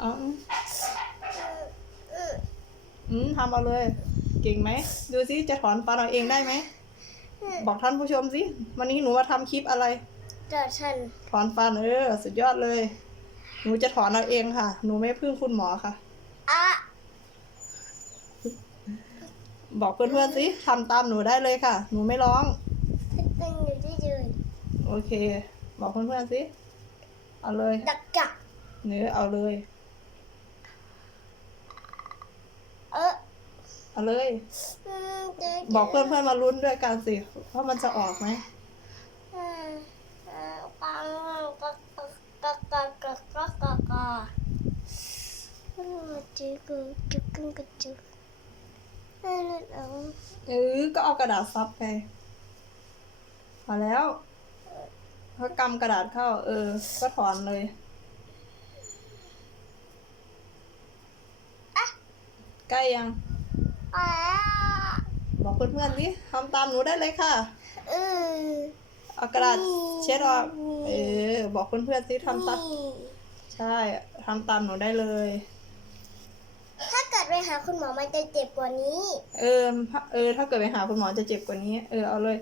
เอาอืมอืมทำเอาเลย เก่งไหม ดูสิจะถอนฟันเอาเองได้ไหม บอกท่านผู้ชมสิวันนี้หนูมาทำคลิปอะไรเดี๋ยวฉันถอนฟันเออ สุดยอดเลย หนูจะถอนเอาเองค่ะ หนูไม่พึ่งคุณหมอค่ะอะบอกเพื่อนๆสิทำตามหนูได้เลยค่ะ หนูไม่ร้องตึงอยู่ที่ยืนโอเค บอกเพื่อนๆสิ เอาเลย ดักจักเนื้อเอาเลย เออ เอาเลยอืมเดี๋ยวบอกเพื่อนๆมาลุ้นด้วยกันสิว่ามันจะออกไหมอืมอืมปังกักกักกักกักกักกักกักอืมจึกกึกจึกกึกกึกจึกเออเอาเออก็เอากระดาษซับไปพอแล้วก็กำกระดาษเข้า เออ ก็ถอนเลยใกล้ยังอะ บอกเพื่อนๆสิทำตามหนูได้เลยค่ะเออเอากระดาษเช็ดออกเออ บอกเพื่อนๆสิทำตามนี่ใช่ทำตามหนูได้เลย ถ้าเกิดไปหาคุณหมอมันจะเจ็บกว่านี้ เออถ้าเออ ถ้าเกิดไปหาคุณหมอจะเจ็บกว่านี้ เออเอาเลย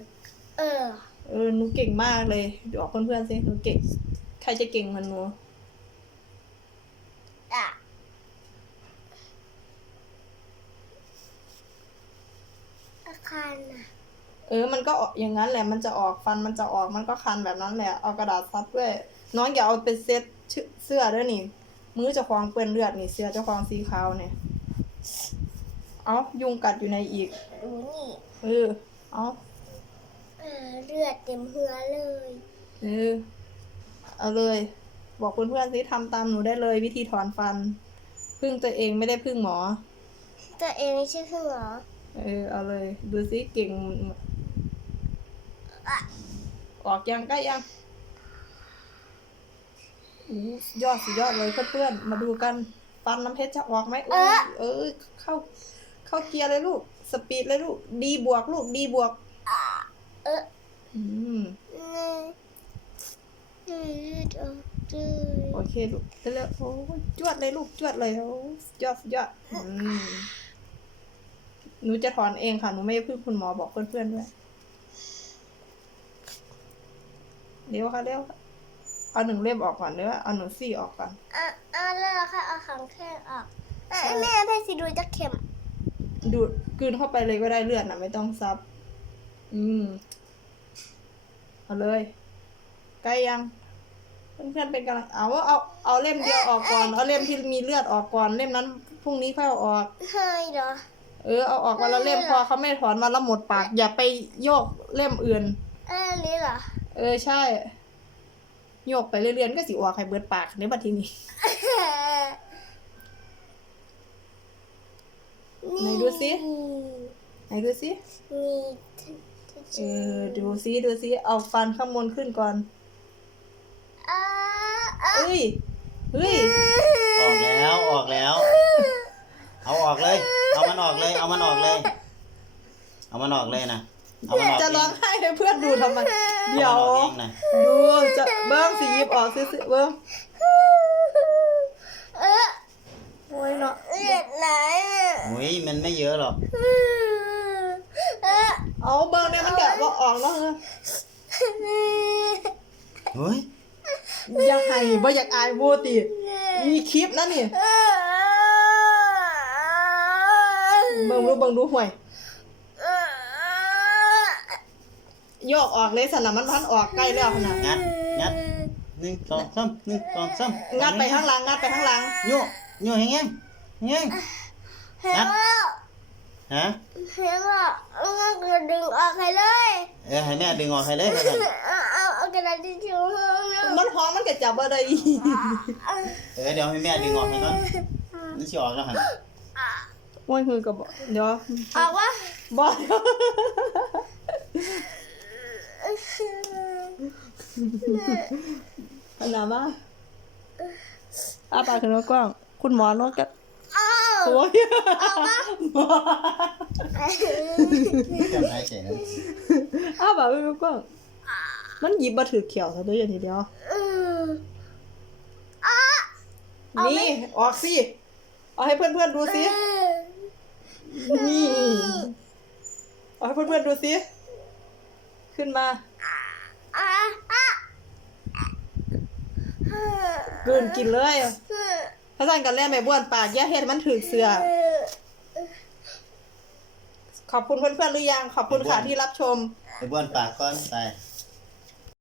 เออ เออหนูเก่งมากเลยบอกเพื่อนๆสิหนูเก่งใครจะเก่งเหมันหนู อะอาคารน่ะ เออ มันก็ออกอย่างนั้นแหละ มันจะออกฟันมันจะออกมันก็คันแบบนั้นแหละ เอากระดาษซับด้วย น้องอย่าเอาเป็นเซ็ตชื่อเสื้อด้วยนี่ มือเจะควางเปื้อนเลือดนี่เสื้อเจะควางสีขาวเนี่ย เอายุงกัดอยู่ในอีก ดูนี่เออ เอาเออเลือดเต็มหัวเลย เออ เอาเลย บอกเพื่อนๆสิทำตามหนูได้เลยวิธีถอนฟัน พึ่งตัวเองไม่ได้พึ่งหมอ ตัวเองไม่ใช่คุณหมอเออ เอาเลย ดูสิเก่ง ออกยังใกล้ยังอู้สุดยอดสุดยอดเลยเพื่อนๆ มาดูกันฟันน้ำเพชรจะออกไหมโอ้ยเออ เข้า เข้าเกียร์เลยลูก สปีดเลยลูก ดีบวกลูก ดีบวก เอออืมนี่เลือดออกเลยโอเคลูกเร็วๆโอ้ยจวดเลยลูกจวดเลยโอ้ยสุดยอดสุดยอดอืมหนูจะถอนเองค่ะ หนูไม่ได้พึ่งคุณหมอบอกเพื่อนๆด้วย เร็วค่ะเร็วค่ะเอาหนึ่งเล่มออกก่อนเด้อเอาหนึ่งซี่ออกก่อนอะอะแล้วเราค่ะเอาขังแค่ออกอะแม่แม่สิดูจะเข็ม ดูดกลืนเข้าไปเลยก็ได้เลือดนะไม่ต้องซับ อืม เอาเลยใกล้ยัง เพื่อนๆเป็นกำลังเอาเอาเอาเล่มเดียวออกก่อน เอาเล่มที่มีเลือดออกก่อนเล่มนั้นพรุ่งนี้ค่อยเอาออก เฮ้ยเหรอ เออเอาออกวันละเล่มพอเขาไม่ถอนวันละหมดปาก อย่าไปโยกเล่มอื่น เออนี่เหรอ เออใช่ โยกไปเรื่อยๆก็สิออกให้เบิดปากในบัดทีนี้ไหนดูสิไหนดูสินี่เออดูซิดูซิเอาฟันข้างบนขึ้นก่อนอ่าอะเอ้ยเฮ้ยออกแล้วออกแล้ว เอาออกเลย เอามันออกเลย เอามันออกเลย เอามันออกเลยนะเอามันออกจะเองร้องไห้ ให้เพื่อนดูทำไม เดี๋ยว อามันออกเองนะดูจะเบิ้งสิหยิบออกซิเบิ้งเออโอ้ยเนาะเลือดไหลอะอุ้ยมันไม่เยอะหรอก เออเอาเบิ้งเนี่ยมันแกะว่าออกแล้วเออเฮ้ย อยากให้บ่อยากอายโบติ มีคลิปนะนี่เบิ้งดูเบิ้งดูห่วย โยกออกเลยสนะมันพันออกใกล้แล้วขนาดงัดงัดหนึ่งสองสามหนึ่งสองสามงัดไปข้างหลังงัดไปข้างหลังโย่โย่แห้งแห้งแห้งเห็นแล้วฮะเห็นแล้วเอากระดึงออกให้เลยเออให้แม่ดึงออกให้เลยพ่อท่านเอาเอาเอากระดาษทิชชู่ให้เลยมันหอมมันก็จับบ่ได้อีกเออเดี๋ยวให้แม่ดึงออกให้ก่อนนี่สิออกแล้วหันโอ้ยคือก็บอกเดี๋ยวออกวะบอก ขนาดว่าอาปากขึ้นกว้างคุณหมอนวดกันเอาโอ้ยจำได้เฉยนะอาปากขึ้นกว้างมันหยิบมาถือเขียวซะด้วยอย่างทีเดียวอืมอะเอาไม่นี่ออกสิเอาให้เพื่อนๆดูสินี่เอาให้เพื่อนๆดูสิ ขึ้นมาอะอะกลืนกินเลยพระสันกันแล่แม่บ้วนปากอย่าเฮ็ดมันถือเสือ ขอบคุณเพื่อนๆหรือยัง ขอบคุณค่ะที่รับชม ไปบ้วนปากก่อนไป